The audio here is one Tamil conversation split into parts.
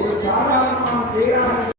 ஒரு சாதாரணமான பேராக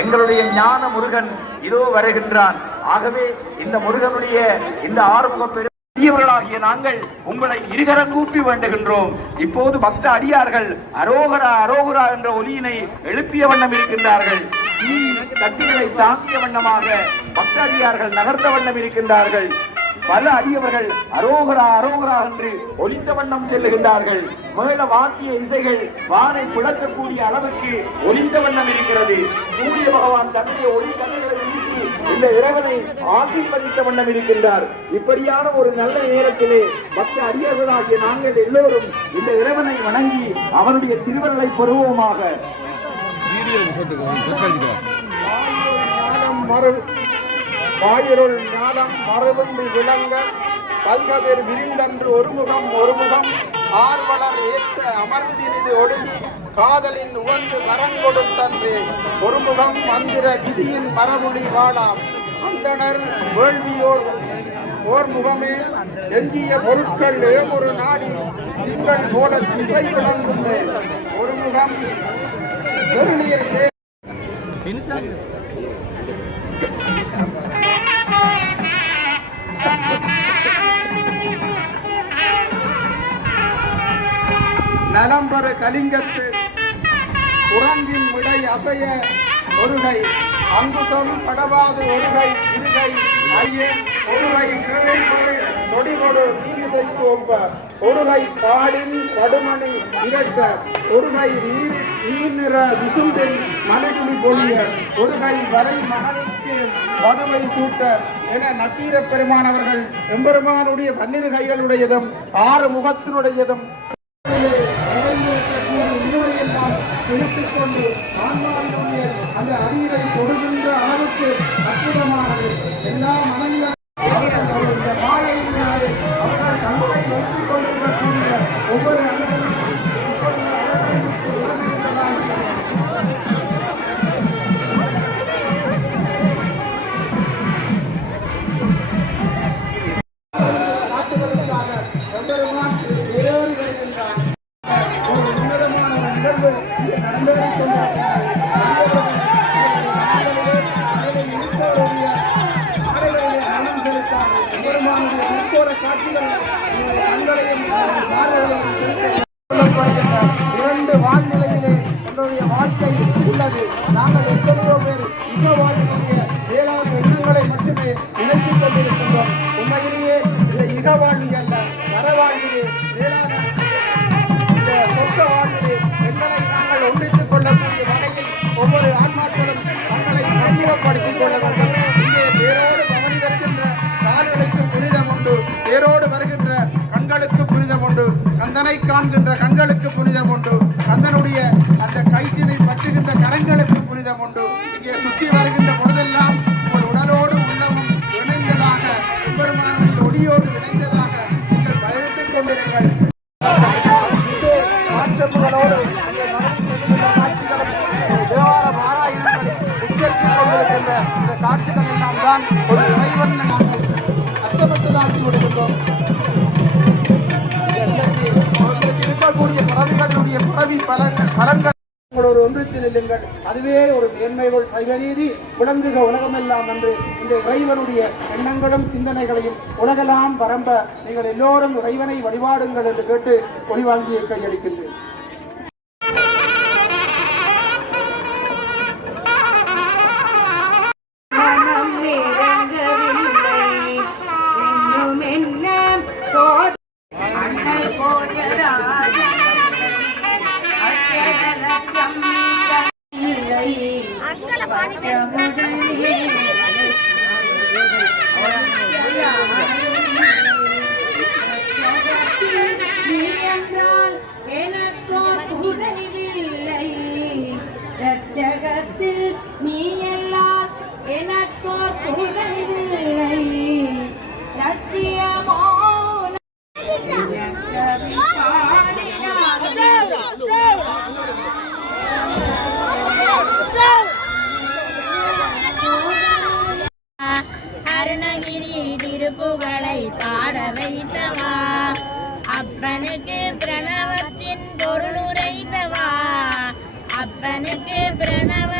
எங்களுடைய ஞான முருகன் இதோ வருகின்றான். ஆகவே இந்த முருகனுடைய இந்த ஆறுமுக பெரியவர்களாகிய நாங்கள் உங்களை இருகரம் கூப்பி வேண்டுகின்றோம். இப்போது பக்த அடியார்கள் அரோகரா அரோகரா என்ற ஒலியினை எழுப்பிய வண்ணம் இருக்கின்றார்கள். தட்டிகளை தாங்கிய வண்ணமாக பக்த அடியார்கள் நகர்ந்த வண்ணம் இருக்கின்றார்கள். பல அடியவர்கள் அரோகரா அரோகரா என்று ஒலித்த வண்ணம் செல்லுகின்றார்கள். மேல வாக்கிய இசைகள் வானை பிளக்கக்கூடிய அளவுக்கு ஒலித்த வண்ணம் இருக்கிறது. சூரிய பகவான் தன்னுடைய ஒளி கண்களை வீசி இந்த இறைவனை ஆசீர்வதித்த வண்ணம் இருக்கின்றார். இப்படியான ஒரு நல்ல நேரத்திலே பக்த அடியவர்களாகிய நாங்கள் எல்லோரும் இந்த இறைவனை வணங்கி அவனுடைய திருவருளை பெறுவோமாக. வாயிருள் ஞானம் மறுவின்றி விளங்க பல்கதிர் விரிந்தன்று ஒருமுகம் ஒருமுகம் ஆர்வலர் ஏற்ற அமர்ந்தினிது ஒடுங்கி காதலின் உவந்து மரங்கொடுத்தன்றே ஒருமுகம் மந்திர விதியின் மரபுளி வாழாம் அந்தனர் வேள்வியோர் ஓர் முகமே எஞ்சிய பொருட்கள் ஒரு நாடி திங்கள் போல திசை விளங்கும் ஒரு முகம் பெருநீர் நலம்பெறு கலிங்கத்து உறங்கின் விடை அசைய ஒருகை அங்குசம் படவாது ஒருகை இருகை ஐயன் ஒருகை கிளை நொடிகொடு நீதிசைக்கு ஒப்ப ஒருகை பாடின் படுமணி இரட்ட ஒருகை நீர் நிற விசும்பில் மலைகுடி பொழிய ஒருகை வரை மகனுக்கு மதுவை சூட்ட என நக்கீர பெருமானவர்கள் எம்பெருமானுடைய 12 கைகளுடையதும் 6 முகத்தினுடையதும் எடுத்துக்கொண்டு ஆன்மாவினுடைய அந்த அறிவை கொடுக்கின்ற அளவுக்கு அற்புதமானது எல்லா மனங்களும் இந்த மாயையினாலே அவர்கள் தங்களை வைத்துக் கொண்டிருக்கக்கூடிய ஒவ்வொரு நாட்டுகளுக்காக எம்பெருமான் வேறொரு வருகின்றார் இரண்டு வாழ்நிலையிலே என்னுடைய வாழ்க்கை உள்ளது. நாங்கள் எத்தனையோ பேர் இந்த வாழ்க்கைய வேளாண் எண்ணங்களை மட்டுமே நினைத்துக் கொண்டிருக்கின்றோம். உண்மையிலேயே இந்த இக வாழ்க்கை அல்ல, மரவாழ்விலே வேளாண் இந்த சொந்த வாழ்விலே எங்களை நாங்கள் ஒன்றித்துக் கொள்ளக்கூடிய வகையில் ஒவ்வொரு ஆன்மாக்களும் தங்களை பன்முகப்படுத்திக் கொள்ள வேண்டும். இங்கே வேரோடு பவனி வருகின்ற கால்களுக்கு புனிதம் உண்டு, வேரோடு வருகின்ற கண்களுக்கு புனிதம் உண்டு, கந்தனை காண்கின்ற கண்களுக்கு புனிதம் உண்டு, கந்தனுடைய அந்த கயிற்றினை பற்றுகின்ற கரங்களுக்கு புனிதம் உண்டு. இங்கே சுற்றி வருகின்ற பொழுதெல்லாம் உங்கள் உடலோடு உள்ளமும் இணைந்ததாக பெருமானுடைய ஒளியோடு இணைந்ததாக நீங்கள் பயணித்துக் கொண்டிருங்கள். வாட்ஸ்அப்புகளோடு தேவார பாராயணங்களை உச்சரித்துக் கொண்டிருக்கின்ற இந்த காட்சிகள் எல்லாம் தான் ஒரு இறைவன் நாங்கள் அர்த்தமற்றதாக்கி விடுகின்றோம். இருக்கக்கூடிய பிறவிகளுடைய பிறவி பலன்கள் ஒரு ஒன்றித்து நில்லுங்கள், அதுவே ஒரு மேன்மைகள் சைவநீதி விளங்குக உலகமெல்லாம் என்று இந்த இறைவனுடைய எண்ணங்களும் சிந்தனைகளையும் உலகெல்லாம் பரம்ப நீங்கள் எல்லோரும் இறைவனை வழிபாடுங்கள் என்று கேட்டு ஒளிவாங்கியை கையளிக்கின்றேன். ஜகத்தில் நீ எல்லாம் எனக்கோ துணைவில்லை லட்சியமோ அருணகிரி திருப்புகளை பாட வைத்தவா அப்பனுக்கு பிரணவத்தின் பொருள் உரைத்தவா அப்பனுக்கு பிரணவ